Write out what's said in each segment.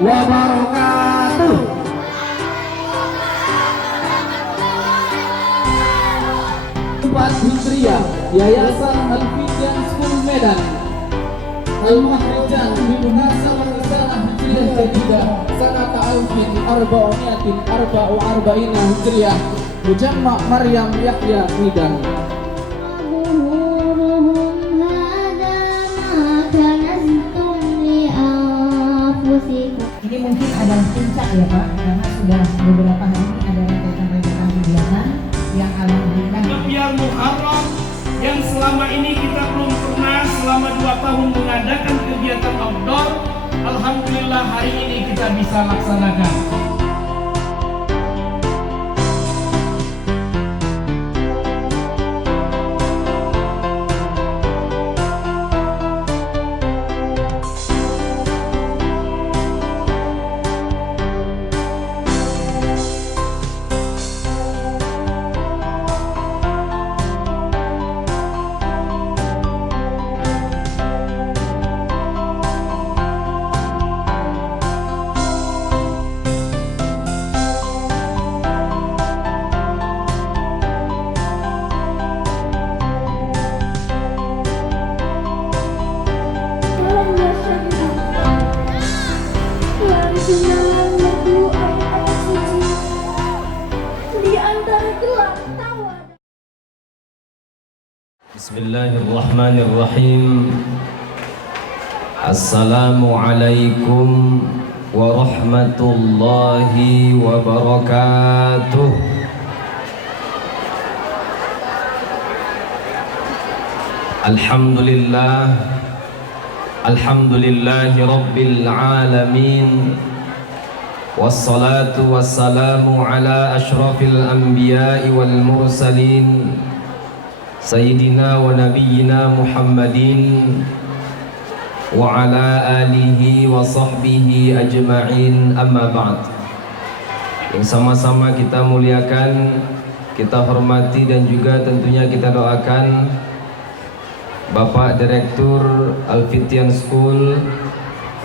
wabarakatuh. Empat Hijriah Yayasan Al-Fityan School Medan Al-Mahrijan Bimunasabah Risalah Hijriah Jadidah Sanata Alfin Arba'uniyatin Arba'u Arba'ina Hijriah Mujamma' Maryam Yahya Medan. Ini mungkin adalah puncak ya Pak, karena sudah beberapa hari ini ada rencana kegiatan yang alhamdulillah. Biar Muharram yang selama ini kita belum pernah selama 2 tahun mengadakan kegiatan outdoor, alhamdulillah hari ini kita bisa laksanakan. Bismillahirrahmanirrahim. Assalamualaikum warahmatullahi wabarakatuh. Alhamdulillah, alhamdulillahi rabbil alamin. Wassalatu wassalamu ala ashrafil anbiya'i wal mursalin Sayyidina wa nabiyyina Muhammadin wa ala alihi wa sahbihi ajma'in, amma ba'd. Yang sama-sama kita muliakan, kita hormati dan juga tentunya kita doakan Bapak Direktur Al-Fityan School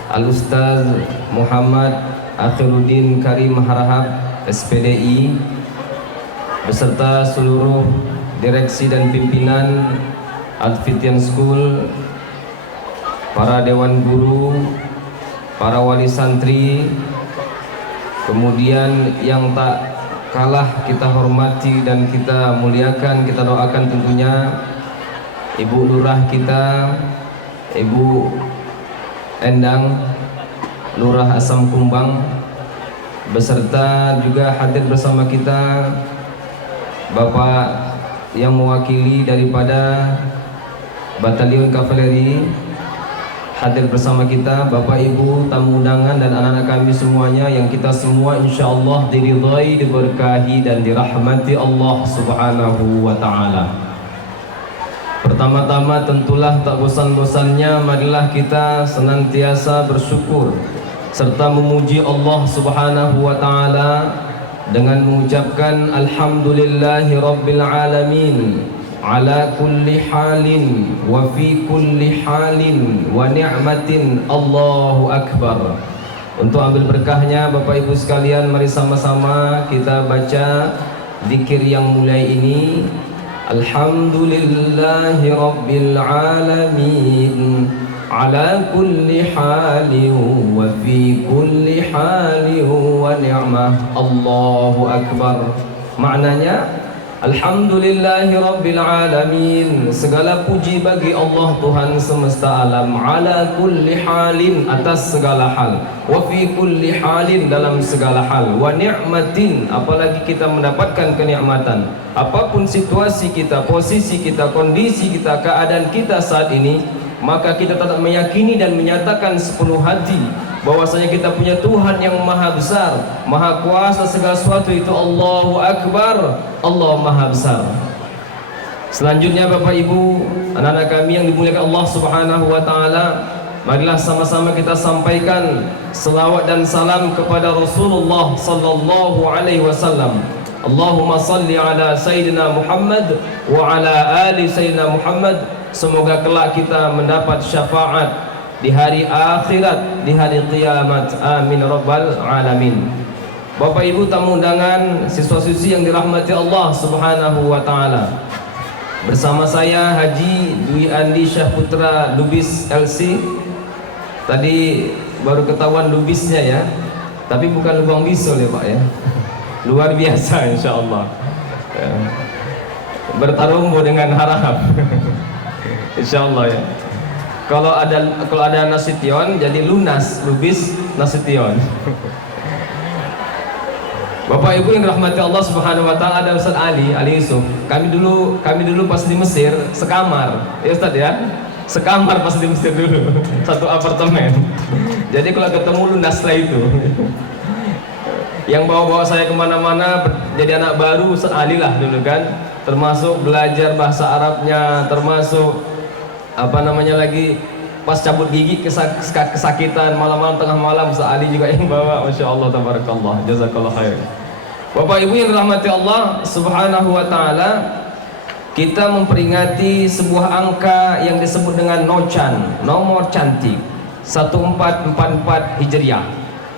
Al-Ustaz Muhammad Akhiruddin Karim Harahap SPDI beserta seluruh direksi dan pimpinan Al-Fityan School, para dewan guru, para wali santri, kemudian yang tak kalah kita hormati dan kita muliakan, kita doakan tentunya Ibu Lurah kita, Ibu Endang Lurah Asam Kumbang, beserta juga hadir bersama kita Bapak yang mewakili daripada Batalion Kavaleri, hadir bersama kita Bapak Ibu tamu undangan dan anak-anak kami semuanya yang kita semua insyaallah diridhai, diberkahi dan dirahmati Allah Subhanahu wa taala. Pertama-tama tentulah tak bosan-bosannya marilah kita senantiasa bersyukur serta memuji Allah Subhanahu wa taala dengan mengucapkan alhamdulillahi rabbil alamin ala kulli halin wa fi kulli halin wa ni'matin, Allahu akbar. Untuk ambil berkahnya Bapak Ibu sekalian, mari sama-sama kita baca zikir yang mulai ini. Alhamdulillahi rabbil alamin ala kulli halin wa fi kulli halin wa ni'mah, Allahu akbar. Maknanya alhamdulillahi rabbil alamin, segala puji bagi Allah Tuhan semesta alam, ala kulli halin, atas segala hal, wa fi kulli halin, dalam segala hal, wa ni'matin, apalagi kita mendapatkan kenikmatan, apapun situasi kita, posisi kita, kondisi kita, keadaan kita saat ini, maka kita tetap meyakini dan menyatakan sepenuh hati bahwasanya kita punya Tuhan yang maha besar, maha kuasa segala sesuatu itu. Allahu akbar, Allah maha besar. Selanjutnya Bapak Ibu, anak-anak kami yang dimuliakan Allah Subhanahu wa taala, marilah sama-sama kita sampaikan selawat dan salam kepada Rasulullah sallallahu alaihi wasallam. Allahumma salli ala Sayyidina Muhammad wa ala ali Sayyidina Muhammad. Semoga kelak kita mendapat syafaat di hari akhirat, di hari kiamat. Amin rabbal alamin. Bapak Ibu tamu undangan, siswa-siswi yang dirahmati Allah Subhanahu wa taala. Bersama saya Haji Dwi Andi Syahputra Lubis LC. Tadi baru ketahuan lubisnya ya, tapi bukan lubang bisul ya Pak ya. Luar biasa insyaallah. Ya. Bertarung dengan harap. Insyaallah ya. Kalau ada Nasution jadi lunas, lubis Nasution. Bapak Ibu yang dirahmati Allah Subhanahu wa taala, ada Ustaz Ali Yusuf. Kami dulu pas di Mesir sekamar. Ya Ustaz ya. Sekamar pas di Mesir dulu. Satu apartemen. Jadi kalau ketemu lunas lah itu. Yang bawa-bawa saya kemana-mana jadi anak baru Ustaz Ali lah dulu kan. Termasuk belajar bahasa Arabnya, termasuk lagi pas cabut gigi kesakitan malam-malam tengah malam Ustaz Ali juga yang bawa. Masya Allah tabarakallah, jazakallah khair. Bapak Ibu yang dirahmati Allah Subhanahu wa taala, kita memperingati sebuah angka yang disebut dengan Nocan, nomor cantik 1444 Hijriah.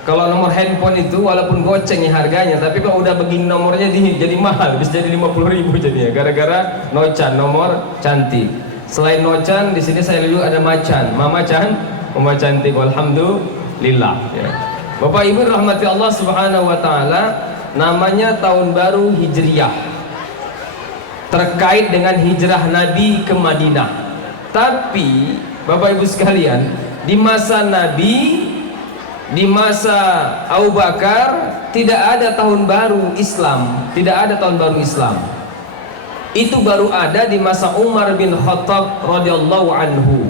Kalau nomor handphone itu walaupun goceng ya harganya, tapi kalau udah begini nomornya jadi mahal, bisa jadi 50.000 jadinya gara-gara Nocan, nomor cantik. Selain Nocan, di sini saya juga ada Macan, Mama cantik, alhamdulillah. Ya. Bapak Ibu rahmati Allah Subhanahu wa taala, namanya tahun baru Hijriah. Terkait dengan hijrah Nabi ke Madinah. Tapi Bapak Ibu sekalian, di masa Nabi, di masa Abu Bakar tidak ada tahun baru Islam, tidak ada tahun baru Islam. Itu baru ada di masa Umar bin Khattab radhiyallahu anhu.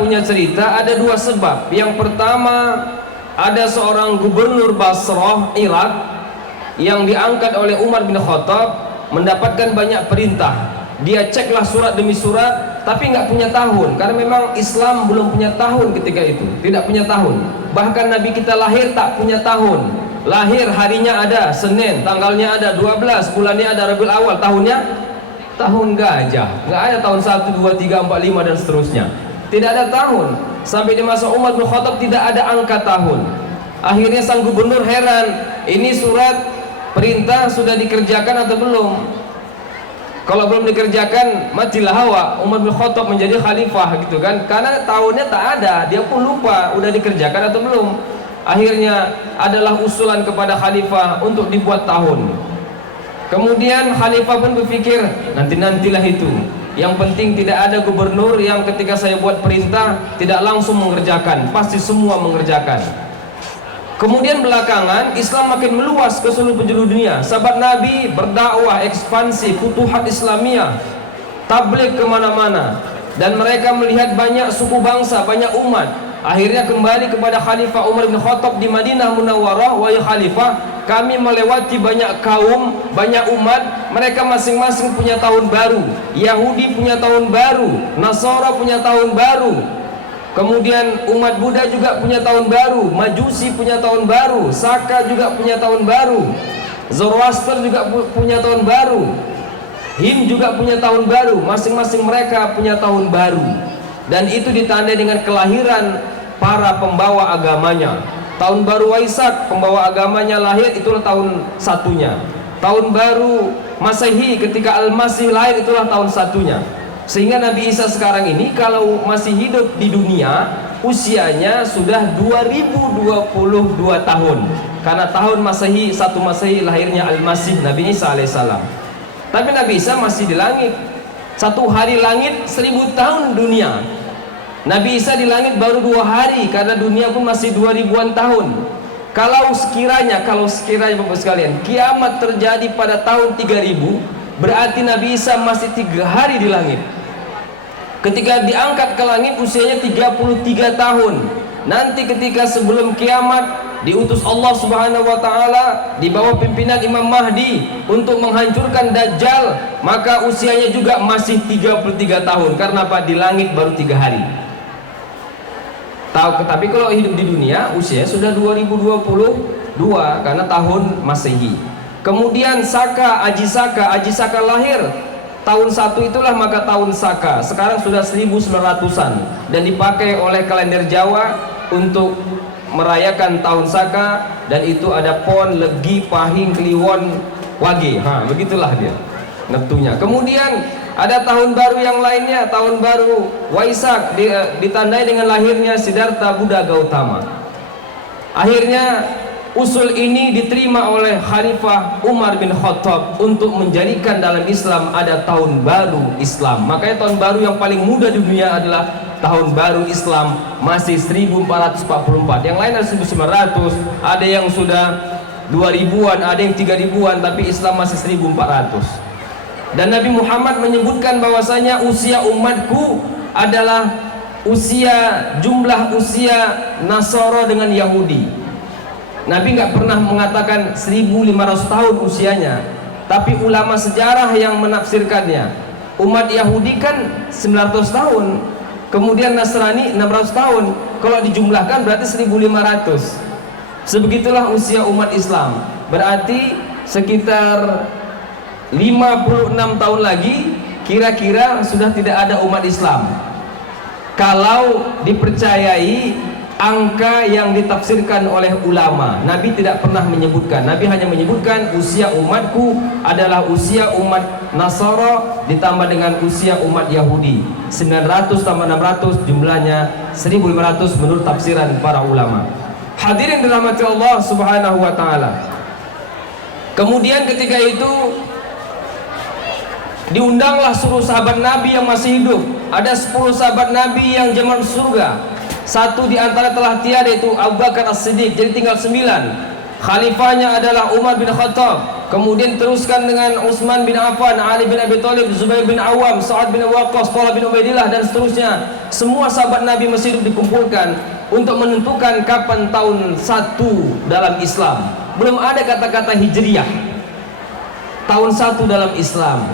Punya cerita ada dua sebab. Yang pertama, ada seorang gubernur Basrah, Irak, yang diangkat oleh Umar bin Khattab, mendapatkan banyak perintah. Dia ceklah surat demi surat, tapi nggak punya tahun, karena memang Islam belum punya tahun ketika itu, tidak punya tahun. Bahkan Nabi kita lahir tak punya tahun. Lahir harinya ada Senin, tanggalnya ada 12, bulannya ada Rabiul Awal, tahunnya tahun gajah. Nggak ada tahun 1, 2, 3, 4, 5 dan seterusnya. Tidak ada tahun. Sampai di masa Umar bin Khattab tidak ada angka tahun. Akhirnya sang gubernur heran, ini surat perintah sudah dikerjakan atau belum? Kalau belum dikerjakan, matilah hawa. Umar bin Khattab menjadi khalifah gitu kan, karena tahunnya tak ada, dia pun lupa udah dikerjakan atau belum. Akhirnya adalah usulan kepada khalifah untuk dibuat tahun. Kemudian khalifah pun berpikir, nantilah itu. Yang penting tidak ada gubernur yang ketika saya buat perintah tidak langsung mengerjakan, pasti semua mengerjakan. Kemudian belakangan Islam makin meluas ke seluruh penjuru dunia. Sahabat Nabi berdakwah, ekspansi, futuhat Islamiyah, tabligh kemana-mana, dan mereka melihat banyak suku bangsa, banyak umat. Akhirnya kembali kepada Khalifah Umar bin Khattab di Madinah Munawwarah, wahai Khalifah, kami melewati banyak kaum, banyak umat, mereka masing-masing punya tahun baru. Yahudi punya tahun baru, Nasara punya tahun baru, kemudian umat Buddha juga punya tahun baru, Majusi punya tahun baru, Saka juga punya tahun baru, Zoroaster juga punya tahun baru, Hin juga punya tahun baru. Masing-masing mereka punya tahun baru, dan itu ditandai dengan kelahiran para pembawa agamanya. Tahun baru Waisak, pembawa agamanya lahir, itulah tahun satunya. Tahun baru Masehi ketika Al-Masih lahir, itulah tahun satunya. Sehingga Nabi Isa sekarang ini kalau masih hidup di dunia, usianya sudah 2022 tahun. Karena tahun Masehi, 1 Masehi lahirnya Al-Masih, Nabi Isa alaihissalam. Tapi Nabi Isa masih di langit. 1 hari langit 1000 tahun dunia. Nabi Isa di langit baru 2 hari, karena dunia pun masih 2000-an tahun. Kalau sekiranya Bapak sekalian, kiamat terjadi pada tahun 3000, berarti Nabi Isa masih 3 hari di langit. Ketika diangkat ke langit usianya 33 tahun. Nanti ketika sebelum kiamat diutus Allah Subhanahu wa taala di bawah pimpinan Imam Mahdi untuk menghancurkan Dajjal, maka usianya juga masih 33 tahun. Karena apa? Di langit baru 3 hari. Tapi kalau hidup di dunia usianya sudah 2022 karena tahun Masehi. Kemudian Aji Saka lahir tahun 1 itulah maka tahun Saka. Sekarang sudah 1900-an dan dipakai oleh kalender Jawa untuk merayakan tahun Saka, dan itu ada Pon, Legi, Pahing, Kliwon, Wage. Begitulah dia neptunya. Kemudian ada tahun baru yang lainnya, tahun baru Waisak, ditandai dengan lahirnya Siddhartha Buddha Gautama. Akhirnya usul ini diterima oleh Khalifah Umar bin Khattab untuk menjadikan dalam Islam ada tahun baru Islam. Makanya tahun baru yang paling muda di dunia adalah tahun baru Islam, masih 1444. Yang lain ada 1900, ada yang sudah 2000-an, ada yang 3000-an, tapi Islam masih 1400. Dan Nabi Muhammad menyebutkan bahwasanya usia umatku adalah jumlah usia Nasara dengan Yahudi. Nabi nggak pernah mengatakan 1500 tahun usianya, tapi ulama sejarah yang menafsirkannya. Umat Yahudi kan 900 tahun, kemudian Nasrani 600 tahun. Kalau dijumlahkan berarti 1500. Sebegitulah usia umat Islam. Berarti sekitar 56 tahun lagi kira-kira sudah tidak ada umat Islam, kalau dipercayai angka yang ditafsirkan oleh ulama. Nabi tidak pernah menyebutkan. Nabi hanya menyebutkan usia umatku adalah usia umat Nasara ditambah dengan usia umat Yahudi. 900 tambah 600 jumlahnya 1500 menurut tafsiran para ulama. Hadirin dirahmati Allah Subhanahu wa taala. Kemudian ketika itu diundanglah seluruh sahabat Nabi yang masih hidup. Ada 10 sahabat Nabi yang jaman surga. Satu di antara telah tiada, yaitu Abu Bakar As-Siddiq, jadi tinggal 9. Khalifahnya adalah Umar bin Khattab. Kemudian teruskan dengan Utsman bin Affan, Ali bin Abi Thalib, Zubair bin Awam, Sa'ad bin Waqqas, Talha bin Ubaidillah, dan seterusnya. Semua sahabat Nabi masih hidup dikumpulkan untuk menentukan kapan tahun 1 dalam Islam. Belum ada kata-kata Hijriyah, tahun 1 dalam Islam.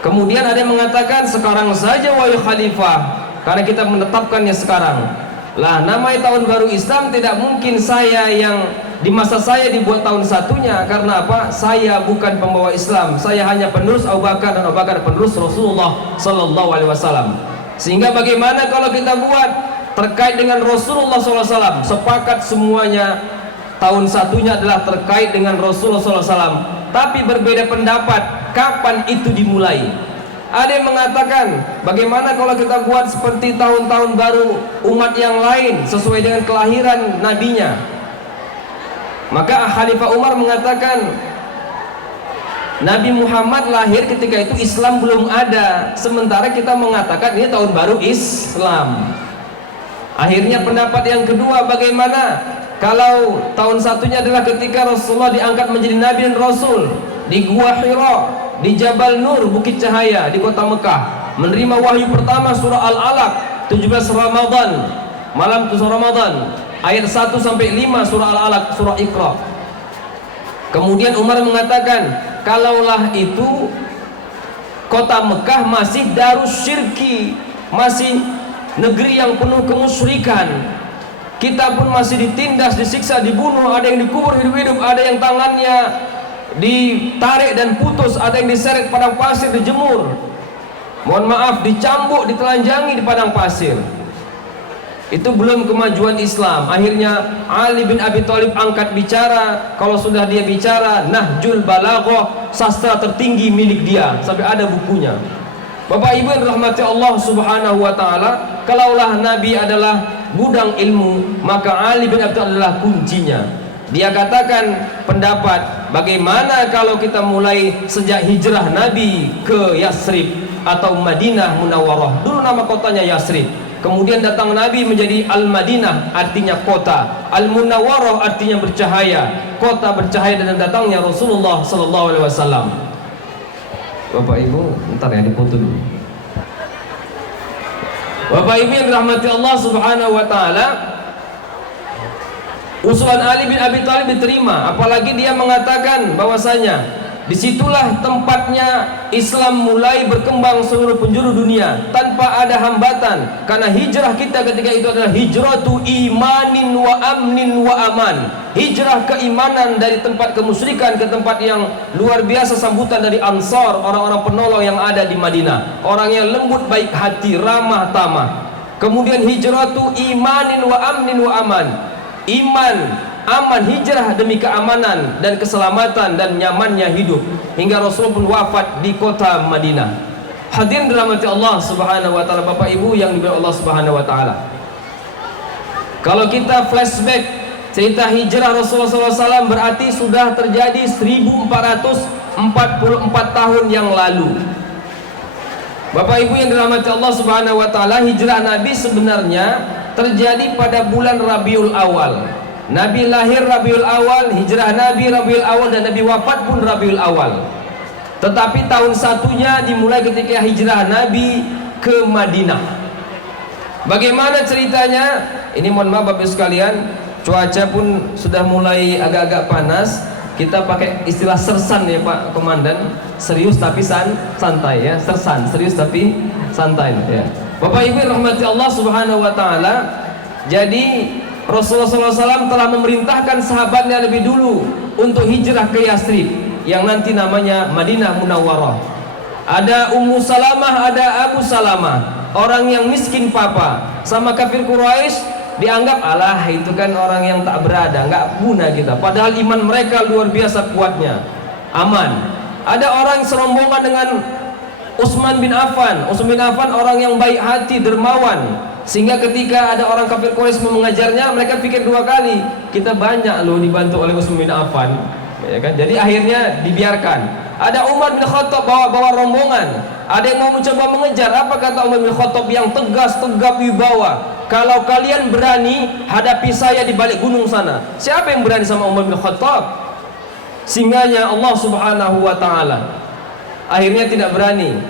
Kemudian ada yang mengatakan sekarang saja wahai khalifah, karena kita menetapkannya sekarang. Lah, namanya tahun baru Islam tidak mungkin saya yang di masa saya dibuat tahun 1-nya. Karena apa? Saya bukan pembawa Islam. Saya hanya penerus Abu Bakar, dan Abu Bakar penerus Rasulullah Sallallahu Alaihi Wasallam. Sehingga bagaimana kalau kita buat terkait dengan Rasulullah SAW? Sepakat semuanya tahun 1-nya adalah terkait dengan Rasulullah SAW. Tapi berbeda pendapat kapan itu dimulai. Ada yang mengatakan bagaimana kalau kita buat seperti tahun-tahun baru umat yang lain sesuai dengan kelahiran nabinya. Maka Khalifah Umar mengatakan Nabi Muhammad lahir ketika itu Islam belum ada, sementara kita mengatakan ini tahun baru Islam. Akhirnya pendapat yang kedua, bagaimana kalau tahun 1-nya adalah ketika Rasulullah diangkat menjadi Nabi dan Rasul di Gua Hira, di Jabal Nur, Bukit Cahaya di kota Mekah, menerima wahyu pertama surah Al-Alaq 17 Ramadan, malam 7 Ramadan, ayat 1 sampai 5 surah Al-Alaq, surah Iqra. Kemudian Umar mengatakan, kalaulah itu kota Mekah masih darus syirki, masih negeri yang penuh kemusyrikan, kita pun masih ditindas, disiksa, dibunuh, ada yang dikubur hidup-hidup, ada yang tangannya ditarik dan putus, ada yang diseret padang pasir, dijemur, mohon maaf, dicambuk, ditelanjangi di padang pasir. Itu belum kemajuan Islam. Akhirnya Ali bin Abi Thalib angkat bicara. Kalau sudah dia bicara, Nahjul Balaghah, sastra tertinggi milik dia, sampai ada bukunya. Bapak Ibu yang rahmati Allah Subhanahu wa taala, kalaulah Nabi adalah gudang ilmu, maka Ali bin Abi Thalib adalah kuncinya. Dia katakan pendapat, bagaimana kalau kita mulai sejak hijrah Nabi ke Yasrib atau Madinah Munawwarah. Dulu nama kotanya Yasrib. Kemudian datang Nabi menjadi Al-Madinah, artinya kota. Al-Munawwarah artinya bercahaya, kota bercahaya, dan datangnya Rasulullah Sallallahu Alaihi Wasallam. Bapak Ibu, ntar ya dipoto dulu. Bapak Ibu yang dirahmati Allah Subhanahu wa taala, usulan Ali bin Abi Thalib diterima, apalagi dia mengatakan bahwasanya Disitulah tempatnya Islam mulai berkembang seluruh penjuru dunia tanpa ada hambatan. Karena hijrah kita ketika itu adalah hijratu imanin wa amnin wa aman. Hijrah keimanan dari tempat kemusyrikan ke tempat yang luar biasa, sambutan dari Ansar, orang-orang penolong yang ada di Madinah, orang yang lembut, baik hati, ramah tamah. Kemudian hijratu imanin wa amnin wa aman. Iman, aman, hijrah demi keamanan dan keselamatan dan nyamannya hidup, hingga Rasul pun wafat di kota Madinah. Hadirin dirahmati Allah Subhanahu wa taala, Bapak Ibu yang dimuliakan Allah Subhanahu wa taala. Kalau kita flashback cerita hijrah Rasulullah SAW, berarti sudah terjadi 1444 tahun yang lalu. Bapak Ibu yang dirahmati Allah Subhanahu wa taala, hijrah Nabi sebenarnya terjadi pada bulan Rabiul Awal. Nabi lahir Rabiul Awal, hijrah Nabi Rabiul Awal, dan Nabi wafat pun Rabiul Awal. Tetapi tahun satunya dimulai ketika hijrah Nabi ke Madinah. Bagaimana ceritanya? Ini mohon maaf Bapak sekalian, cuaca pun sudah mulai agak-agak panas. Kita pakai istilah sersan ya Pak Komandan, serius tapi santai ya, sersan, serius tapi santai ya. Bapak Ibu rahmati Allah Subhanahu wa taala. Jadi Rasulullah SAW telah memerintahkan sahabatnya lebih dulu untuk hijrah ke Yathrib yang nanti namanya Madinah Munawwarah. Ada Ummu Salamah, ada Abu Salamah, orang yang miskin papa. Sama kafir Quraisy dianggap, alah itu kan orang yang tak berada, nggak guna kita. Padahal iman mereka luar biasa kuatnya, aman. Ada orang serombongan dengan Utsman bin Affan. Utsman bin Affan orang yang baik hati, dermawan, sehingga ketika ada orang kafir Quraisy mau mengajarnya, mereka pikir dua kali. Kita banyak loh dibantu oleh Utsman bin Affan, ya kan? Jadi akhirnya dibiarkan. Ada Umar bin Khattab bawa rombongan. Ada yang mau mencoba mengejar. Apa kata Umar bin Khattab yang tegas, tegap, wibawa? Kalau kalian berani hadapi saya di balik gunung sana. Siapa yang berani sama Umar bin Khattab? Singanya Allah Subhanahu wa taala. Akhirnya tidak berani,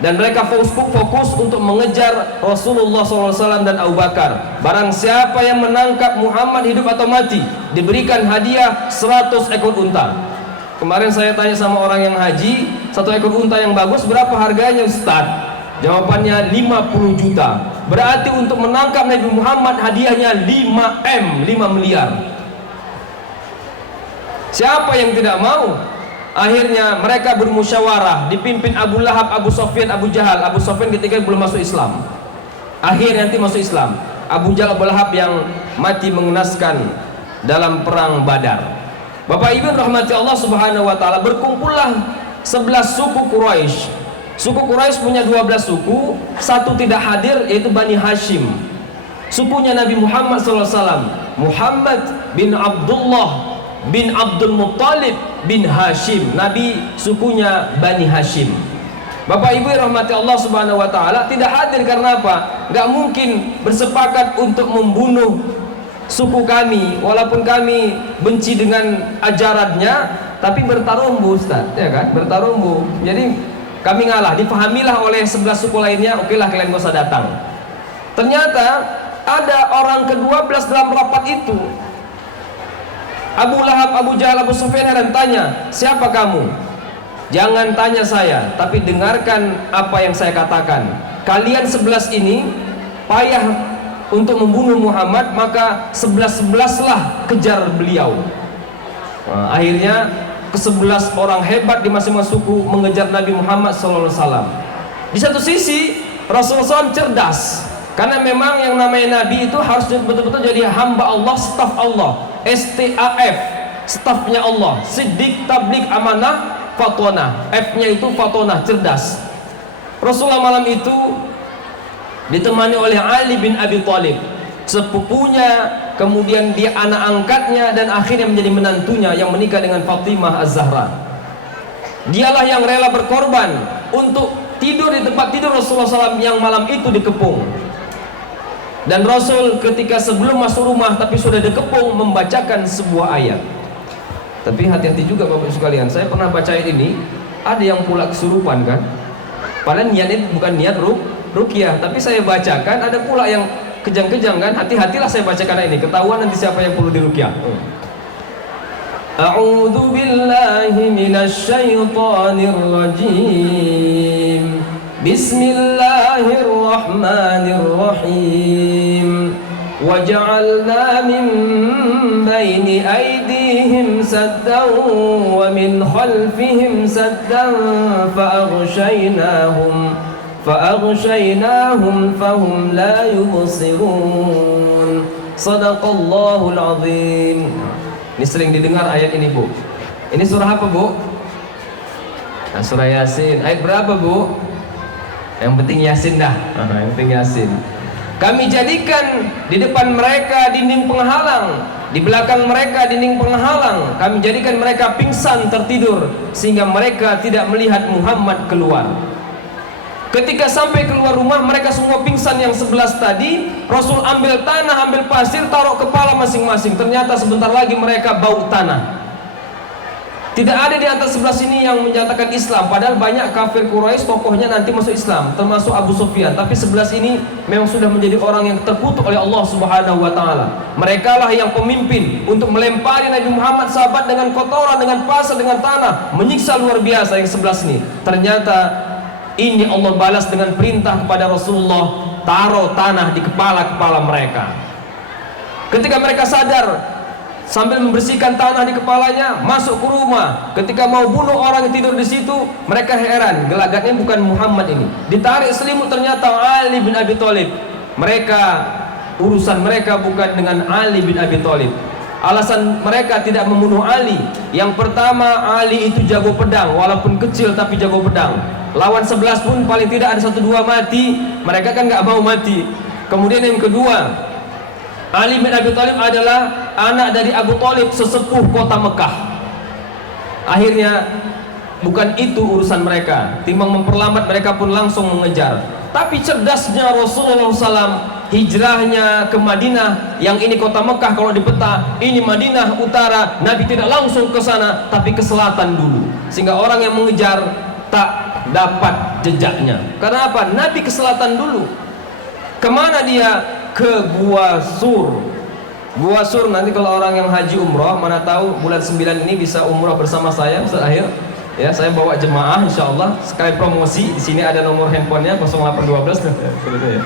dan mereka fokus untuk mengejar Rasulullah SAW dan Abu Bakar. Barang siapa yang menangkap Muhammad hidup atau mati, diberikan hadiah 100 ekor unta. Kemarin saya tanya sama orang yang haji, 1 ekor unta yang bagus berapa harganya Ustaz? Jawabannya 50 juta. Berarti untuk menangkap Nabi Muhammad hadiahnya 5 miliar. Siapa yang tidak mau? Akhirnya mereka bermusyawarah, dipimpin Abu Lahab, Abu Sufyan, Abu Jahal. Abu Sufyan ketika belum masuk Islam, akhirnya nanti masuk Islam. Abu Jahal, Abu Lahab yang mati mengenaskan dalam perang Badar. Bapak Ibu rahmati Allah Subhanahu wa taala, berkumpullah 11 suku Quraisy. Suku Quraisy punya 12 suku, satu tidak hadir, yaitu Bani Hashim. Sukunya Nabi Muhammad SAW, Muhammad bin Abdullah bin Abdul Muttalib bin Hashim. Nabi sukunya Bani Hashim. Bapak Ibu rahmati Allah Subhanahu wa taala, tidak hadir karena apa? Gak mungkin bersepakat untuk membunuh suku kami, walaupun kami benci dengan ajarannya, tapi bertarung Ustaz, ya kan? Bertarung. Jadi kami ngalah, dipahamilah oleh 11 suku lainnya, okelah kalian gak usah datang. Ternyata ada orang ke-12 dalam rapat itu. Abu Lahab, Abu Jahal, Abu Sufyan heran, tanya, siapa kamu? Jangan tanya saya, tapi dengarkan apa yang saya katakan. Kalian 11 ini payah untuk membunuh Muhammad, maka 11-11lah kejar beliau. Nah, akhirnya ke-11 orang hebat di masing-masing suku mengejar Nabi Muhammad SAW. Di satu sisi Rasulullah SAW cerdas, karena memang yang namanya Nabi itu harus betul-betul jadi hamba Allah, staf Allah, STAF, stafnya Allah, Siddiq, Tabligh, Amanah, Fatonah. F-nya itu Fatonah, cerdas. Rasulullah malam itu ditemani oleh Ali bin Abi Thalib, sepupunya, kemudian dia anak angkatnya, dan akhirnya menjadi menantunya yang menikah dengan Fatimah Az-Zahra. Dialah yang rela berkorban untuk tidur di tempat tidur Rasulullah SAW yang malam itu dikepung. Dan Rasul ketika sebelum masuk rumah tapi sudah dikepung membacakan sebuah ayat. Tapi hati-hati juga Bapak sekalian, saya pernah baca ayat ini, ada yang pula kesurupan kan. Padahal niatnya bukan niat ruqyah, tapi saya bacakan, ada pula yang kejang-kejang kan. Hati-hatilah saya bacakan ini, ketahuan nanti siapa yang perlu diruqyah. A'udzu billahi minasy syaithanir rajim. Bismillahirrahmanirrahim. وجعلنا من بين أيديهم سدا ومن خلفهم سدا فأغشيناهم فهم لا يبصرون صدق الله العظيم. Ini sering didengar ayat ini, Bu. Ini surah apa, Bu? Nah, surah Yasin. Ayat berapa, Bu? Yang penting Yasin dah. Yang penting Yasin. Kami jadikan di depan mereka dinding penghalang, di belakang mereka dinding penghalang. Kami jadikan mereka pingsan tertidur sehingga mereka tidak melihat Muhammad keluar. Ketika sampai keluar rumah, mereka semua pingsan yang 11 tadi. Rasul ambil tanah, ambil pasir, taruh kepala masing-masing. Ternyata sebentar lagi mereka bau tanah. Tidak ada di antara 11 ini yang menyatakan Islam. Padahal banyak kafir Quraisy tokohnya nanti masuk Islam, termasuk Abu Sufyan. Tapi 11 ini memang sudah menjadi orang yang terkutuk oleh Allah Subhanahu wa taala. Mereka lah yang pemimpin untuk melempari Nabi Muhammad sahabat dengan kotoran, dengan pasir, dengan tanah, menyiksa luar biasa yang 11 ini. Ternyata ini Allah balas dengan perintah kepada Rasulullah, taruh tanah di kepala-kepala mereka. Ketika mereka sadar, sambil membersihkan tanah di kepalanya, masuk ke rumah. Ketika mau bunuh orang yang tidur di situ, mereka heran, gelagatnya bukan Muhammad ini. Ditarik selimut, ternyata Ali bin Abi Thalib. Urusan mereka bukan dengan Ali bin Abi Thalib. Alasan mereka tidak membunuh Ali, yang pertama, Ali itu jago pedang, walaupun kecil tapi jago pedang. Lawan 11 pun paling tidak ada 1-2 mati. Mereka kan nggak mau mati. Kemudian yang kedua, Ali bin Abi Thalib adalah anak dari Abu Thalib, sesepuh kota Mekah. Akhirnya bukan itu urusan mereka. Timbang memperlambat, mereka pun langsung mengejar. Tapi cerdasnya Rasulullah SAW, hijrahnya ke Madinah, yang ini kota Mekah kalau di peta, ini Madinah utara. Nabi tidak langsung ke sana, tapi ke selatan dulu, sehingga orang yang mengejar tak dapat jejaknya. Karena apa? Nabi ke selatan dulu. Kemana dia? Ke Gua Sur. Gua Sur, nanti kalau orang yang haji umroh, mana tahu bulan 9 ini bisa umroh bersama saya Ustaz Akhir. Ya, saya bawa jemaah insyaallah, sekali promosi. Di sini ada nomor handphonenya 0812 gitu ya.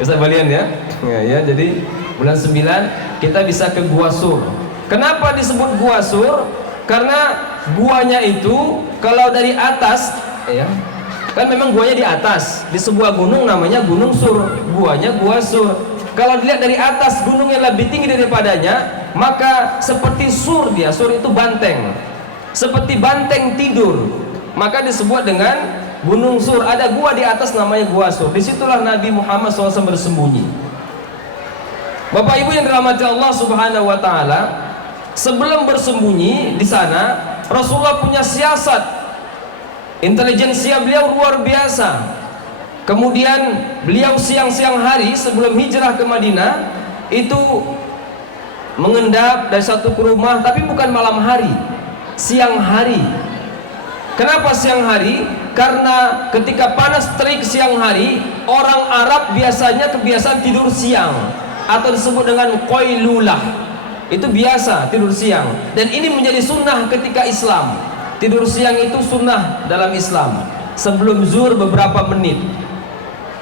Bisa balian ya. Ya, jadi bulan 9 kita bisa ke Gua Sur. Kenapa disebut Gua Sur? Karena guanya itu kalau dari atas ya, kan memang guanya di atas, di sebuah gunung namanya Gunung Sur, guanya Gua Sur. Kalau dilihat dari atas, gunung yang lebih tinggi daripadanya, maka seperti sur dia, sur itu banteng, seperti banteng tidur, maka disebut dengan Gunung Sur. Ada gua di atas namanya Gua Sur. Disitulah Nabi Muhammad SAW bersembunyi. Bapak Ibu yang dirahmati Allah Subhanahu wa taala, sebelum bersembunyi di sana, Rasulullah punya siasat. Intelijensia beliau luar biasa. Kemudian beliau siang-siang hari sebelum hijrah ke Madinah itu mengendap dari satu ke rumah, tapi bukan malam hari, siang hari. Kenapa siang hari? Karena ketika panas terik siang hari, orang Arab biasanya kebiasaan tidur siang, atau disebut dengan qailulah. Itu biasa tidur siang, dan ini menjadi sunnah ketika Islam. Tidur siang itu sunnah dalam Islam, sebelum zuhur beberapa menit.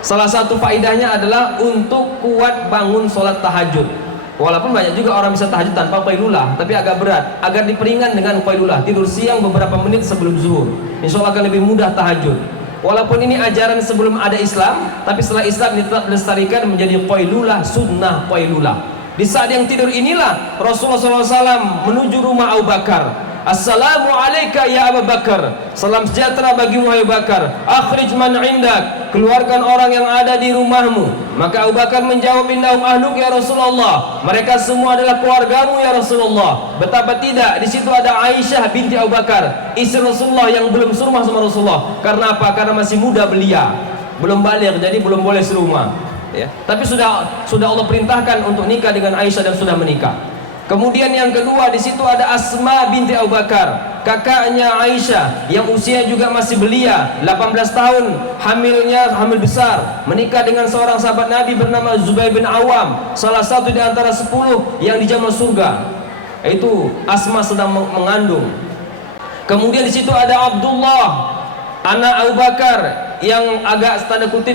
Salah satu faedahnya adalah untuk kuat bangun sholat tahajud. Walaupun banyak juga orang bisa tahajud tanpa qailulah, tapi agak berat. Agar diperingan dengan qailulah, tidur siang beberapa menit sebelum zuhur, insya Allah akan lebih mudah tahajud. Walaupun ini ajaran sebelum ada Islam, tapi setelah Islam tetap dilestarikan menjadi qailulah, sunnah qailulah. Di saat yang tidur inilah Rasulullah SAW menuju rumah Abu Bakar. Assalamu alayka ya Abu Bakar, salam sejahtera bagimu Abu Bakar. Akhrij man indak, keluarkan orang yang ada di rumahmu. Maka Abu Bakar menjawab, innahum ahluk ya Rasulullah, mereka semua adalah keluargamu ya Rasulullah. Betapa tidak, di situ ada Aisyah binti Abu Bakar, istri Rasulullah yang belum serumah sama Rasulullah. Karena apa? Karena masih muda belia, belum balik, jadi belum boleh serumah ya. Tapi sudah Allah perintahkan untuk nikah dengan Aisyah dan sudah menikah. Kemudian yang kedua, di situ ada Asma binti Abu Bakar, kakaknya Aisyah yang usia juga masih belia, 18 tahun, hamil besar, menikah dengan seorang sahabat Nabi bernama Zubair bin Awam, salah satu di antara 10 yang dijamin surga. itu Asma sedang mengandung. Kemudian di situ ada Abdullah anak Abu Bakar yang agak tanda kutip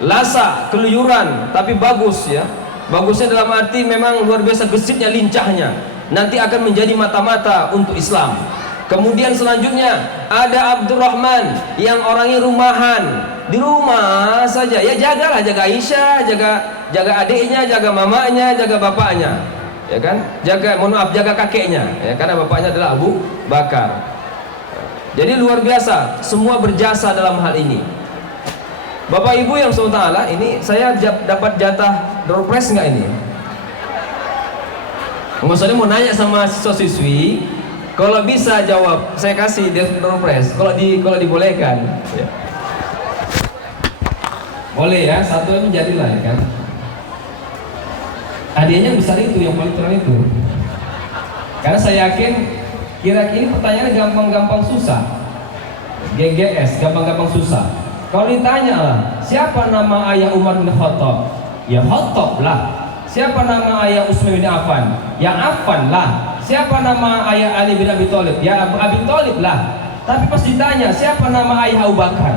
lasa, keluyuran, tapi bagus ya. Bagusnya dalam arti memang luar biasa gesitnya, lincahnya. Nanti akan menjadi mata-mata untuk Islam. Kemudian selanjutnya ada Abdurrahman yang orangnya rumahan, di rumah saja. Ya jagalah, jaga Aisyah, jaga adiknya, jaga mamanya, jaga bapaknya, ya kan? Jaga kakeknya, ya karena bapaknya adalah Abu Bakar. Jadi luar biasa, semua berjasa dalam hal ini. Bapak Ibu yang saudara, ini saya dapat jatah door prize nggak ini? Maksudnya mau nanya sama siswa-siswi, kalau bisa jawab, saya kasih door prize. Kalau dibolehkan, ya. Boleh ya, satu yang jadilah ya kan. Hadiahnya besar itu, yang paling keren itu. Karena saya yakin kira-kira ini pertanyaannya gampang-gampang susah. GGS, gampang-gampang susah. Kalau ditanya lah, siapa nama ayah Umar bin Khattab? Ya Khattab lah. Siapa nama ayah Utsman bin Affan? Ya Affan lah. Siapa nama ayah Ali bin Abi Thalib? Ya Abi Thalib lah. Tapi pas ditanya, siapa nama ayah Abu Bakar?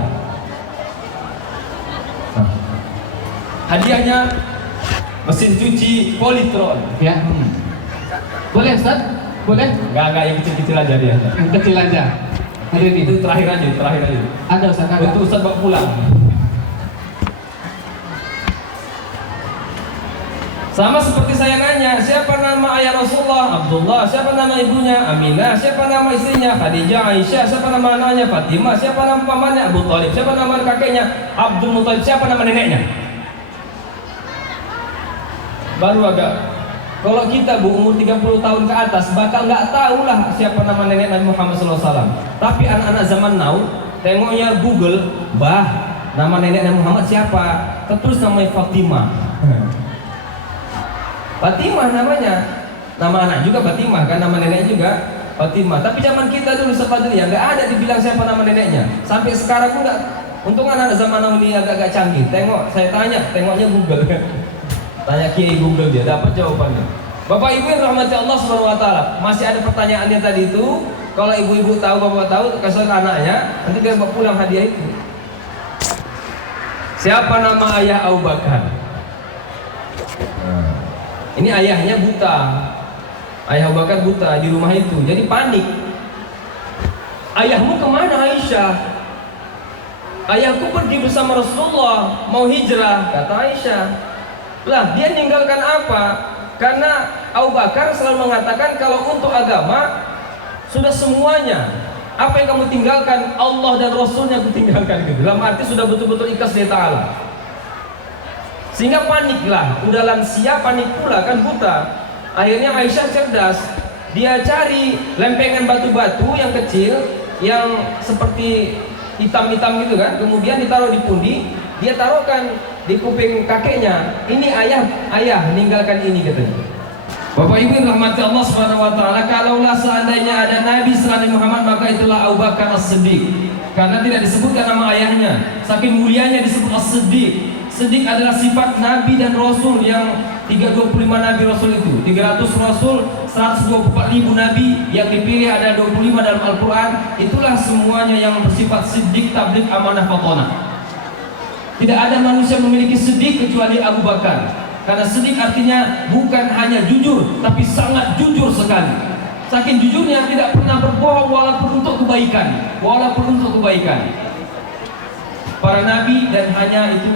Hadiahnya mesin cuci Polytron. Ya. Boleh Ustaz? Boleh? Enggak, yang kecil-kecil aja dia. Yang kecil aja. Hari ini. Itu terakhir aja. Ada Ustaz, ada. Untuk Ustaz bawa pulang. Sama seperti saya nanya, siapa nama ayah Rasulullah? Abdullah. Siapa nama ibunya? Aminah. Siapa nama istrinya? Khadijah, Aisyah. Siapa nama anaknya? Fatimah. Siapa nama pamannya? Abu Thalib. Siapa nama kakeknya? Abdul Muthalib. Siapa nama neneknya? Baru agak. Kalau kita bu umur 30 tahun ke atas bakal nggak tahu lah siapa nama nenek Nabi Muhammad SAW. Tapi anak-anak zaman now tengoknya Google, bah nama nenek Nabi Muhammad siapa? Tertulis namanya Fatimah. Fatimah namanya, nama anak juga Fatimah kan, nama nenek juga Fatimah. Tapi zaman kita dulu sepatutnya ya nggak ada dibilang siapa nama neneknya. Sampai sekarang pun nggak. Untung anak-anak zaman now ini agak-agak canggih. Tengok, saya tanya, tengoknya Google. Tanya Kiai Google dia dapat jawabannya. Bapak Ibu yang rahmati Allah Subhanahu wa taala, masih ada pertanyaannya tadi itu. Kalau ibu-ibu tahu, bapak tahu, kasih ke anaknya, nanti dia bawa pulang hadiah itu. Siapa nama ayah Abu Bakar? Ini ayahnya buta. Ayah Abu Bakar buta di rumah itu. Jadi panik. Ayahmu kemana Aisyah? Ayahku pergi bersama Rasulullah, mau hijrah, kata Aisyah. Lah dia ninggalkan apa? Karena Abu Bakar selalu mengatakan kalau untuk agama sudah semuanya. Apa yang kamu tinggalkan? Allah dan Rasulnya aku tinggalkan gitu. Dalam arti sudah betul-betul ikhlas di Ta'ala. Sehingga paniklah. Udah lansia panik pula kan buta. Akhirnya Aisyah cerdas. Dia cari lempengan batu-batu yang kecil, yang seperti hitam-hitam gitu kan. Kemudian ditaruh di pundi. Dia taruhkan di kuping kakeknya. Ini ayah meninggalkan ini katanya. Bapak Ibu yang rahmati Allah Subhanahu wa taala, kalaulah seandainya ada nabi selain Muhammad maka itulah Abu Bakar As-Siddiq. Karena tidak disebutkan nama ayahnya, saking mulianya disebut As-Siddiq. Siddiq adalah sifat nabi dan rasul yang 325 nabi rasul itu. 300 rasul, 124.000 nabi yang dipilih ada 25 dalam Al-Qur'an. Itulah semuanya yang bersifat siddiq, tabligh, amanah, fatonah. Tidak ada manusia memiliki siddiq kecuali Abu Bakar. Karena siddiq artinya bukan hanya jujur, tapi sangat jujur sekali. Saking jujurnya tidak pernah berbohong walaupun untuk kebaikan. Para nabi dan hanya itu.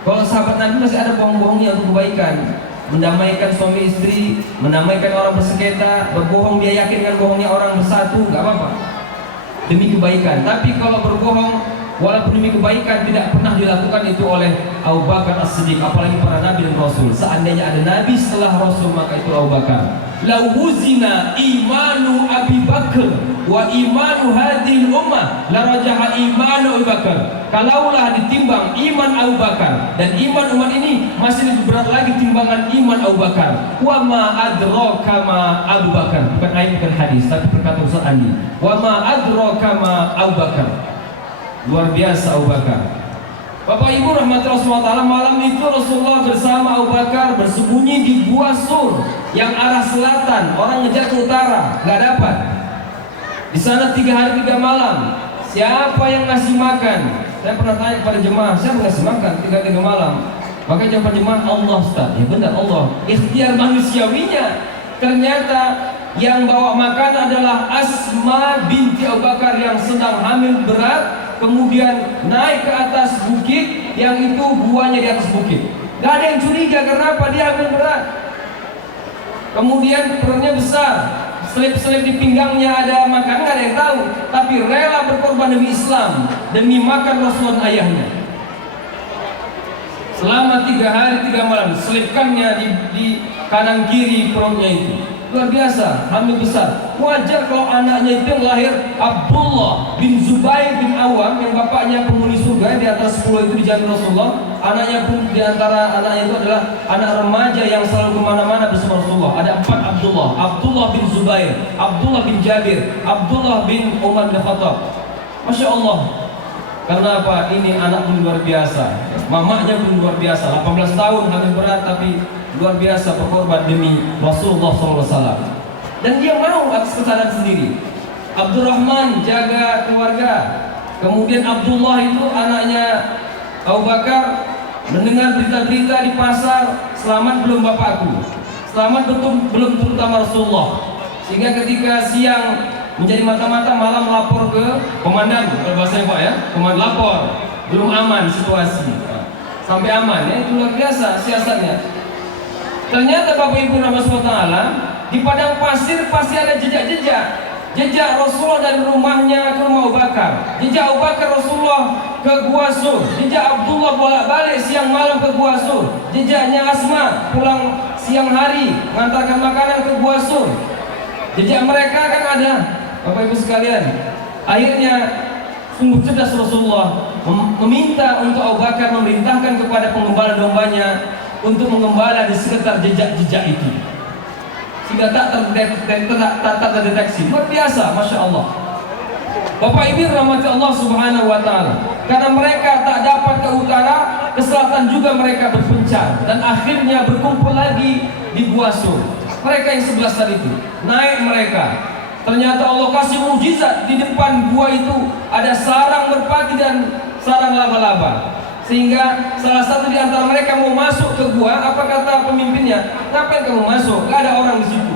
Kalau sahabat Nabi masih ada bohong-bohongnya untuk kebaikan. Mendamaikan suami istri, mendamaikan orang bersengketa, berbohong dia yakin dengan bohongnya orang bersatu, nggak apa-apa. Demi kebaikan. Tapi kalau berbohong walaupun demi kebaikan tidak pernah dilakukan itu oleh Abu Bakar As-Siddiq, apalagi para nabi dan rasul. Seandainya ada nabi setelah rasul maka itu Abu Bakar. Lau huzina imanu Abi Bakar wa imanu hadhil ummah la rajaha imanu Abu Bakar. Kalaulah ditimbang iman Abu Bakar dan iman umat ini masih lebih berat lagi timbangan iman Abu Bakar. Wa ma adraka ma Abu Bakar. Bukan ayat, bukan hadis, tapi perkataan Ustaz Andi. Wa ma adraka ma Abu Bakar. Luar biasa Abu Bakar. Bapak Ibu rahmat Rasulullah Ta'ala, malam itu Rasulullah bersama Abu Bakar bersembunyi di Gua Sur yang arah selatan. Orang ngejar ke utara, nggak dapat. Di sana 3 hari 3 malam. Siapa yang ngasih makan? Saya pernah tanya kepada jemaah, siapa yang ngasih makan 3 hari 3 malam? Maka jawaban jemaah, Allah Ustaz. Ya benar, Allah. Ikhtiar manusiawinya. Ternyata yang bawa makan adalah Asma binti Abu Bakar yang sedang hamil berat. Kemudian naik ke atas bukit, yang itu guanya di atas bukit. Gak ada yang curiga, karena apa? Dia hamil berat. Kemudian perutnya besar, selip-selip di pinggangnya ada makan, gak ada yang tahu. Tapi rela berkorban demi Islam, demi makan Rasulullah ayahnya. Selama 3 hari 3 malam, selipkannya di kanan kiri perutnya itu. Luar biasa, hamil besar. Wajar kalau anaknya itu yang lahir Abdullah bin Zubair bin Awam, yang bapaknya penghuni surga di atas 10 itu dijamin Rasulullah. Anaknya pun di antara anaknya itu adalah anak remaja yang selalu kemana-mana bersama Rasulullah. Ada 4 Abdullah. Abdullah bin Zubair, Abdullah bin Jabir, Abdullah bin Umar bin Khattab. Masya Allah. Karena apa? Ini anak pun luar biasa. Mamanya pun luar biasa. 18 tahun hamil berat, tapi luar biasa berkorban demi Rasulullah SAW. Dan dia mau atas kesadaran sendiri. Abdurrahman jaga keluarga. Kemudian Abdullah itu anaknya Abu Bakar mendengar berita-berita di pasar, selamat belum bapakku, selamat betul belum terutama Rasulullah. Sehingga ketika siang menjadi mata-mata, malam lapor ke komandan, kalau bahasanya Pak ya, komandan lapor, belum aman situasi. Sampai aman ya, itu luar biasa siasatnya. Ternyata Bapak Ibu Rasulullah Ta'ala, di padang pasir pasti ada jejak-jejak. Jejak Rasulullah dari rumahnya ke rumah Abu Bakar, jejak Abu Bakar Rasulullah ke Gua Sur, jejak Abdullah bolak-balik siang malam ke Gua Sur, jejaknya Asma pulang siang hari mengantarkan makanan ke Gua Sur. Jejak mereka kan ada, Bapak Ibu sekalian. Akhirnya sungguh cerdas Rasulullah meminta untuk Abu Bakar memerintahkan kepada pengembala dombanya untuk mengembala di sekitar jejak-jejak itu, sehingga tak terdeteksi. Luar biasa, Masya Allah. Bapak Ibu rahmati Allah Subhanahu wa Ta'ala. Karena mereka tak dapat ke utara, ke selatan juga mereka berpencar, dan akhirnya berkumpul lagi di Gua Sur. Mereka yang 11 tadi itu naik mereka. Ternyata Allah kasih mukjizat, di depan gua itu ada sarang merpati dan sarang laba-laba. Sehingga salah satu di antara mereka mau masuk ke gua, apa kata pemimpinnya? Ngapain kamu masuk? Gak ada orang di situ.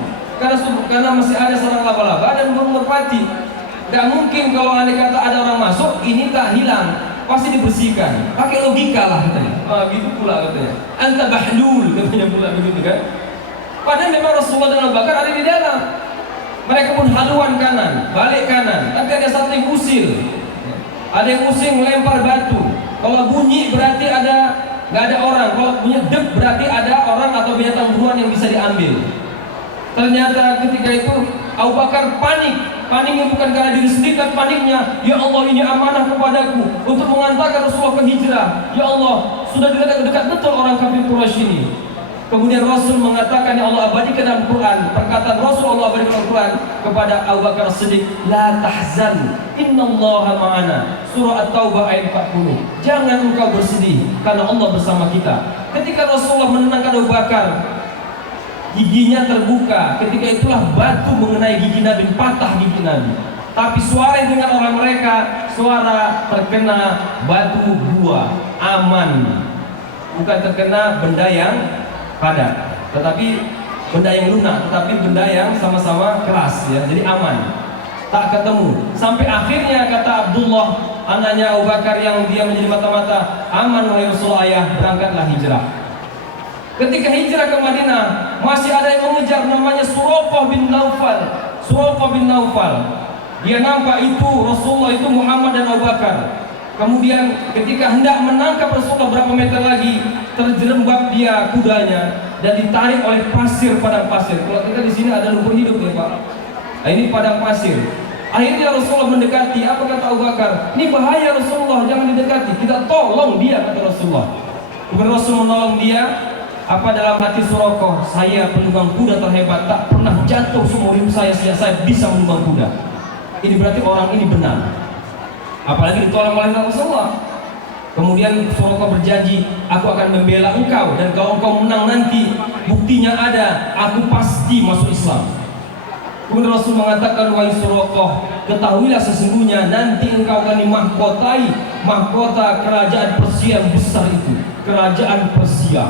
Karena masih ada sarang laba-laba dan burung merpati. Gak mungkin kalau andai kata ada orang masuk, ini tak hilang, pasti dibersihkan. Pakai logika lah katanya. Gitu pula katanya. Anta bahlul katanya pula begitu kan. Padahal memang Rasulullah dan Abu Bakar ada di dalam. Mereka pun haluan kanan, balik kanan. Tapi ada satu yang usil. Ada yang usil melempar batu. Kalau bunyi berarti nggak ada orang. Kalau bunyi dep berarti ada orang atau binatang buruan yang bisa diambil. Ternyata ketika itu Abu Bakar panik. Paniknya bukan karena diri sendiri, tapi paniknya, ya Allah, ini amanah kepadaku untuk mengantarkan Rasulullah ke hijrah. Ya Allah, sudah dekat betul orang kafir Quraisy ini. Kemudian Rasul mengatakan, ya Allah abadikan dalam Quran, perkataan Rasul Allah abadikan dalam Quran kepada Abu Bakar Siddiq, la tahzan, innallaha ma'ana. Surah At-Taubah ayat 40. Jangan engkau bersedih, karena Allah bersama kita. Ketika Rasulullah menenangkan Abu Bakar, giginya terbuka. Ketika itulah batu mengenai gigi Nabi, patah gigi Nabi. Tapi suara yang dengar oleh mereka, suara terkena batu gua, aman. Bukan terkena benda yang padat, tetapi benda yang lunak, tetapi benda yang sama-sama keras ya, jadi aman, tak ketemu. Sampai akhirnya kata Abdullah, anaknya Abu Bakar yang dia menjadi mata-mata, aman wahai Rasulullah ayah, berangkatlah hijrah. Ketika hijrah ke Madinah, masih ada yang mengejar, namanya Suraqah bin Naufal. Suraqah bin Naufal, dia nampak itu Rasulullah, itu Muhammad dan Abu Bakar. Kemudian ketika hendak menangkap Rasulullah berapa meter lagi, terjerembab dia kudanya dan ditarik oleh pasir, padang pasir. Kalau kita di sini ada lumpur hidup ya Pak. Nah, ini padang pasir. Akhirnya Rasulullah mendekati. Apa kata Abu Bakar? Ini bahaya Rasulullah, jangan didekati. Kita tolong dia, kata Rasulullah. Kemudian Rasul menolong dia. Apa dalam hati Suraqah? Saya penunggang kuda terhebat, tak pernah jatuh seumur hidup saya bisa menunggang kuda. Ini berarti orang ini benar. Apalagi ditolong oleh Rasulullah. Kemudian Suraqah berjanji, aku akan membela engkau, dan kalau engkau menang nanti, buktinya ada, aku pasti masuk Islam. Kemudian Rasul mengatakan, wahai Suraqah, ketahuilah sesungguhnya nanti engkau akan dimahkotai mahkota kerajaan Persia yang besar itu, kerajaan Persia.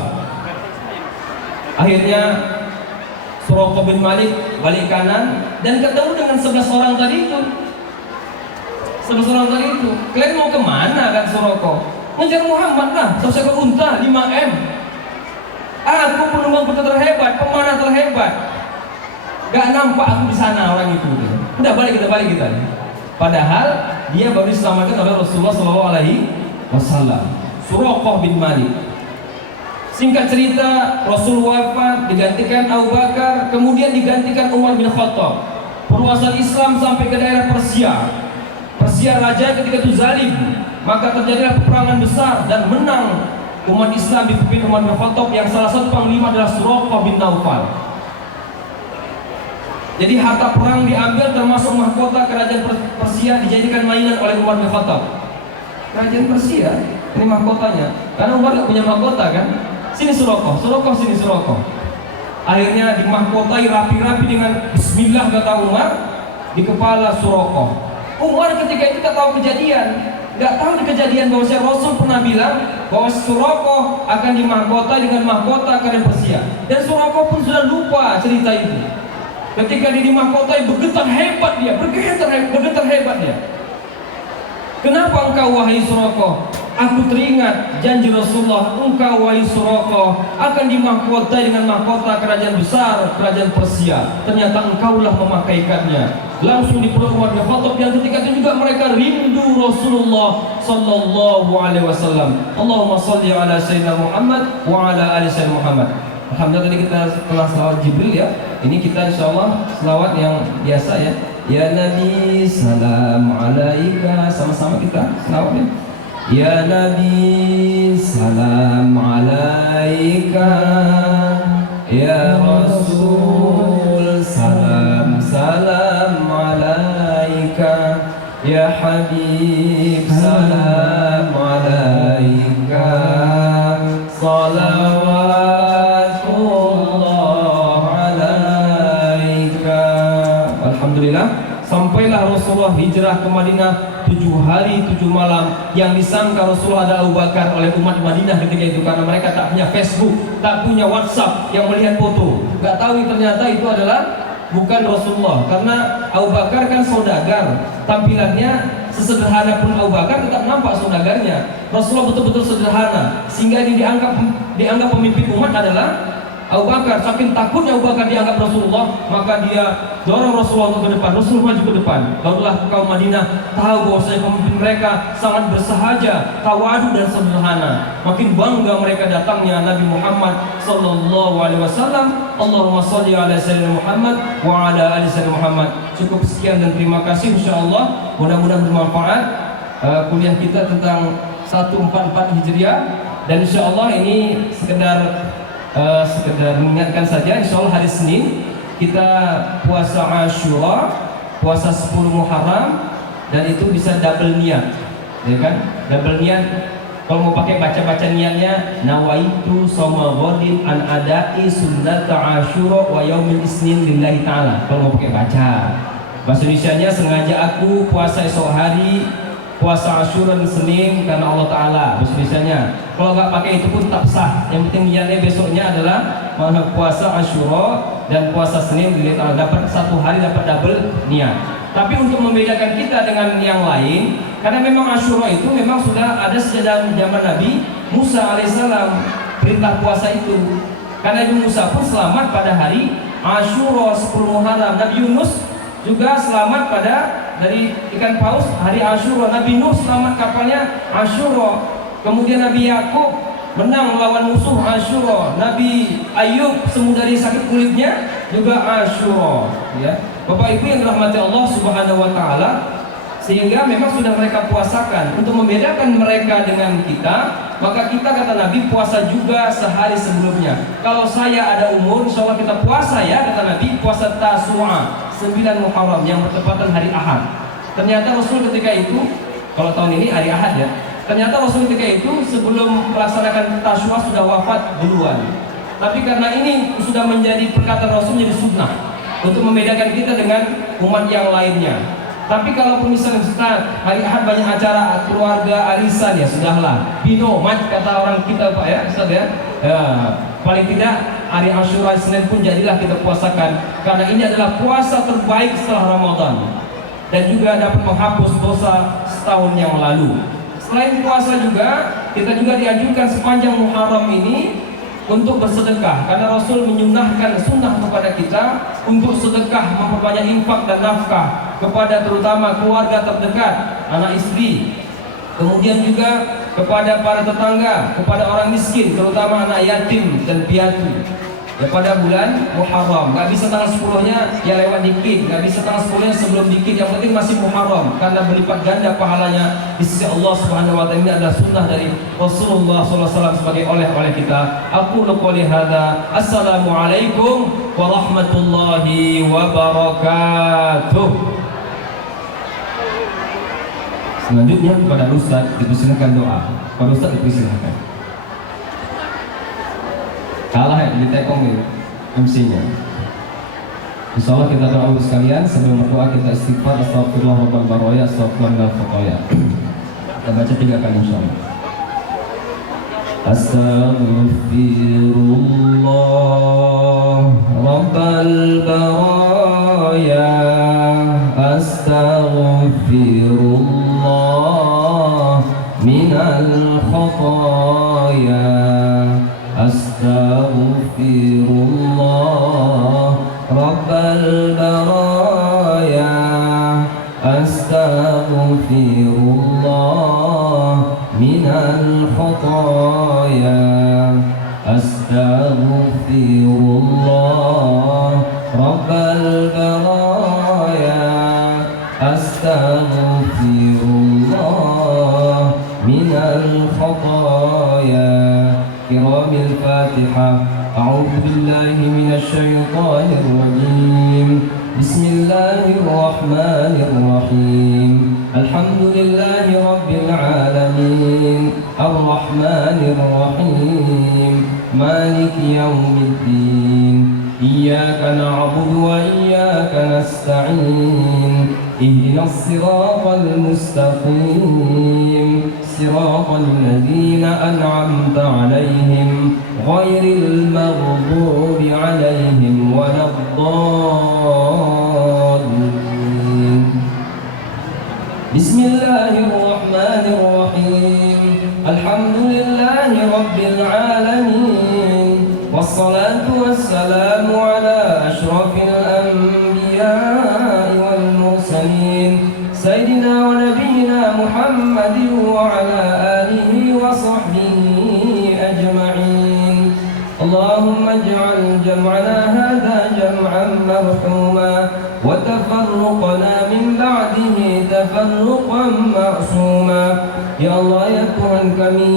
Akhirnya Suraqah bin Malik balik kanan dan ketemu dengan 11 orang tadi itu. 11 orang tadi itu, kalian mau kemana kan Suraqah? Ngejar Muhammad lah, seekor unta 5M. Aku penumbang kuda terhebat, pemanah terhebat. Gak nampak aku di sana orang itu. Udah balik kita. Padahal dia baru diselamatkan oleh Rasulullah SAW. Suraqah bin Malik. Singkat cerita, Rasul wafat, digantikan Abu Bakar, kemudian digantikan Umar bin Khattab. Perluasan Islam sampai ke daerah Persia. Persia raja ketika itu zalim, maka terjadilah peperangan besar dan menang umat Islam dipimpin Umar bin Khattab, yang salah satu panglima adalah Suraqah bin Naufal. Jadi harta perang diambil, termasuk mahkota kerajaan Persia dijadikan mainan oleh Umar bin Khattab. Kerajaan Persia ini mahkotanya, karena Umar gak punya mahkota kan. Sini Suraqah, sini Suraqah. Akhirnya dimahkotai rapi-rapi dengan Bismillah kata Umar di kepala Suraqah. Umar ketika itu tak tahu kejadian, nggak tahu di kejadian bahwa Rasul pernah bilang bahwa Suraqah akan dimahkotai dengan mahkota kerajaan Persia, dan Suraqah pun sudah lupa cerita itu. Ketika dia dimahkotai, bergetar hebat dia, bergetar hebat dia. Kenapa engkau wahai Suraqah? Aku teringat janji Rasulullah, engkau wahai Suraqah akan dimahkotai dengan mahkota kerajaan besar, kerajaan Persia. Ternyata engkaulah memakaikannya. Langsung dipeluk Umar bin Khattab, yang ketika itu juga mereka rindu Rasulullah sallallahu alaihi wasallam. Allahumma shalli ala sayyidina Muhammad wa ala ali sayyidina Muhammad. Alhamdulillah tadi kita telah selawat Jibril ya. Ini kita insyaallah selawat yang biasa ya. Ya Nabi salam alaika, sama-sama kita selawat ya. Ya Nabi salam alaika, ya Rasul salam alaika, ya Habib salam alaika, salawatullah alaika. Alhamdulillah, sampailah Rasulullah hijrah ke Madinah 7 hari 7 malam. Yang disangka Rasulullah adalah Abu Bakar oleh umat Madinah ketika itu, karena mereka tak punya Facebook, tak punya WhatsApp yang melihat foto. Gak tahu ternyata itu adalah bukan Rasulullah, karena Abu Bakar kan saudagar, tampilannya sesederhana pun Abu Bakar tetap nampak saudagarnya. Rasulullah betul-betul sederhana, sehingga ini dianggap pemimpin umat adalah Abu Bakar. Saking takutnya Abu Bakar dianggap Rasulullah, maka dia dorong Rasulullah untuk ke depan. Rasulullah maju ke depan. Barulah kaum Madinah tahu bahwa pemimpin mereka sangat bersahaja, tawadu dan sederhana. Makin bangga mereka datangnya Nabi Muhammad sallallahu alaihi wasallam. Allahumma shalli ala sayyidina Muhammad wa ala ali sayyidina Muhammad. Cukup sekian dan terima kasih, insyaallah mudah-mudahan bermanfaat kuliah kita tentang 144 Hijriah, dan insyaallah ini sekedar mengingatkan saja. Insyaallah hari Senin kita puasa Asyura, puasa 10 Muharram, dan itu bisa double niat, ya kan? Double niat. Kalau mau pakai baca niatnya, nawaitu shoma ghadin an adai sunnata Asyura wa yaumil isnin lillahi ta'ala. Kalau mau pakai baca bahasa Indonesianya, sengaja aku puasa esok hari, puasa Asyura dan Senin karena Allah Ta'ala, bahasa Indonesianya. Kalau nggak pakai itu pun tak sah. Yang penting niatnya besoknya adalah puasa Asyura dan puasa Senin, dapat satu hari dapat double niat. Tapi untuk membedakan kita dengan yang lain, karena memang Asyura itu memang sudah ada sejak zaman Nabi Musa alaihissalam perintah puasa itu. Karena Nabi Musa pun selamat pada hari Asyura 10 Muharram. Nabi Yunus juga selamat pada dari ikan paus hari Asyura. Nabi Nuh selamat kapalnya Asyura. Kemudian Nabi Yakub menang melawan musuh Asyura. Nabi Ayub sembuh dari sakit kulitnya juga Asyura. Ya, Bapak Ibu yang dirahmati Allah Subhanahu Wa Taala, sehingga memang sudah mereka puasakan. Untuk membedakan mereka dengan kita, maka kita kata Nabi puasa juga sehari sebelumnya. Kalau saya ada umur, insya Allah kita puasa ya, kata Nabi, puasa Tasu'a 9 Muharram yang bertepatan hari Ahad. Ternyata Rasul ketika itu, kalau tahun ini hari Ahad ya, Ternyata Rasul ketika itu sebelum melaksanakan tasyuah sudah wafat duluan. Tapi karena ini sudah menjadi perkataan Rasul, menjadi sunnah untuk membedakan kita dengan umat yang lainnya. Tapi kalau misalnya Ustaz, hari Ahad banyak acara keluarga arisan, ya sudahlah. Pino, kata orang kita Pak ya, Ustaz ya. Paling tidak hari Asyura Senin pun jadilah kita puasakan, karena ini adalah puasa terbaik setelah Ramadan dan juga dapat menghapus dosa setahun yang lalu. Selain puasa juga, kita juga dianjurkan sepanjang Muharram ini untuk bersedekah, karena Rasul menyunahkan sunnah kepada kita untuk sedekah, memperbanyak infak dan nafkah kepada terutama keluarga terdekat, anak istri, kemudian juga kepada para tetangga, kepada orang miskin, terutama anak yatim dan piatu. Ya pada bulan Muharram, nggak bisa tanggal 10-nya ya lewat dikit, nggak bisa tanggal 10-nya sebelum dikit, yang penting masih Muharram, karena berlipat ganda pahalanya di sisi Allah Subhanahu wa taala. Ini adalah sunnah dari Rasulullah SAW sebagai oleh-oleh kita. Aku qouli hadza, assalamualaikum warahmatullahi wabarakatuh. Selanjutnya kepada Ustaz dipersilakan doa. Pada Ustaz dipersilakan. Kalah ya, ditekong nih MC-nya. Insyaallah kita doa sekalian. Sebelum berdoa kita istighfar, astagfirullah rabbal baraya, astagfirullah minal khataya. Kita baca 3 kali insyaallah. Astaghfirullah rabbal baraya, astaghfirullah minal khataya. Astaghfirullah rabbal baraya, astaghfirullah minal khataya. Astaghfirullah rabbal baraya, astaghfirullah minal khataya. Kiramil Fatihah. A'udzu billahi minasy syaithanir rajim. Bismillahirrahmanirrahim. Alhamdulillahi rabbil alamin. Arrahmanir rahim. Maliki yaumiddin. Iyyaka na'budu wa iyyaka nasta'in. Ihdinas siratal mustaqim. صراط الذين أنعمت عليهم غير المغضوب عليهم ولا الضالين. بسم الله الرحمن الرحيم. الحمد لله رب العالمين، والصلاة والسلام على أشرف الأنبياء والمرسلين سيدنا ونبينا محمد وعلى آله وصحبه أجمعين. اللهم اجعل جمعنا هذا جمعا مرحوما، وتفرقنا من بعده تفرقا معصوما. Ya Allah, ya Tuhan kami,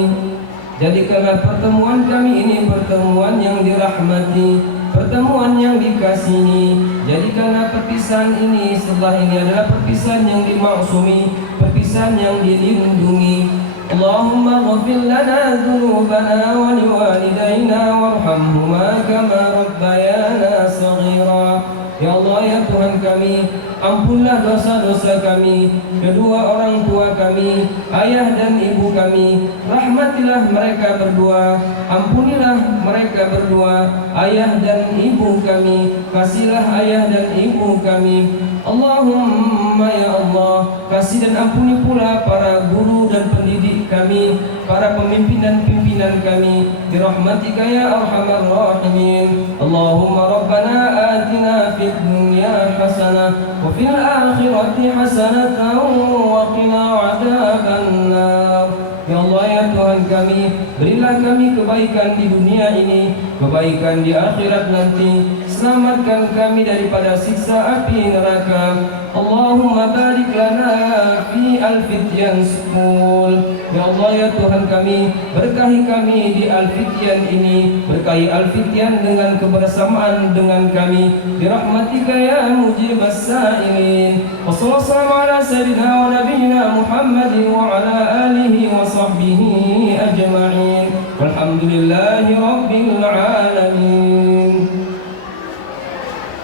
jadikanlah pertemuan kami ini pertemuan yang dirahmati, pertemuan yang dikasihi. Jadikanlah perpisahan ini setelah ini adalah perpisahan yang dimaksumi, perpisahan yang dilindungi. Allahumma ghfir lana dhunubana wa liwalidayna warhamhuma kama rabbayana saghira. Ya Allah, ya Tuhan kami, ampunlah dosa-dosa kami, kedua orang tua kami, ayah dan ibu kami. Rahmatilah mereka berdua, ampunilah mereka berdua, ayah dan ibu kami. Kasihlah ayah dan ibu kami. Allahumma ya Allah, kasih dan ampuni pula para guru dan pendidik kami, para pemimpin dan pimpinan kami, birahmatika ya arhamar rahimin. Allahumma rabbana atina fid dunya hasanah wa fil akhirati hasanatan wa qina adzaban nar. Ya Allah, ya ya Tuhan kami, berilah kami kebaikan di dunia ini, kebaikan di akhirat nanti. Selamatkan kami daripada siksa api neraka. Allahumma barik lana fi al-fityan school. Ya Allah ya Tuhan kami, berkahi kami di al-fityan ini, berkahi al-fityan dengan kebersamaan dengan kami. Birahmatika ya mujibas sa'ilin. Wassalamu ala sayyidina wa nabiyyina Muhammadin wa ala alihi wa sahbihi ajma'in. Walhamdulillahi rabbil alamin.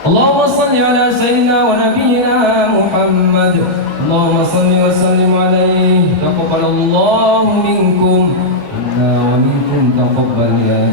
Allahumma salli ala sayyidina wa nabiyyina Muhammad. Allahumma salli wa sallim alaihi. Taqabbalallahu minkum inna wa minkum taqabbal ya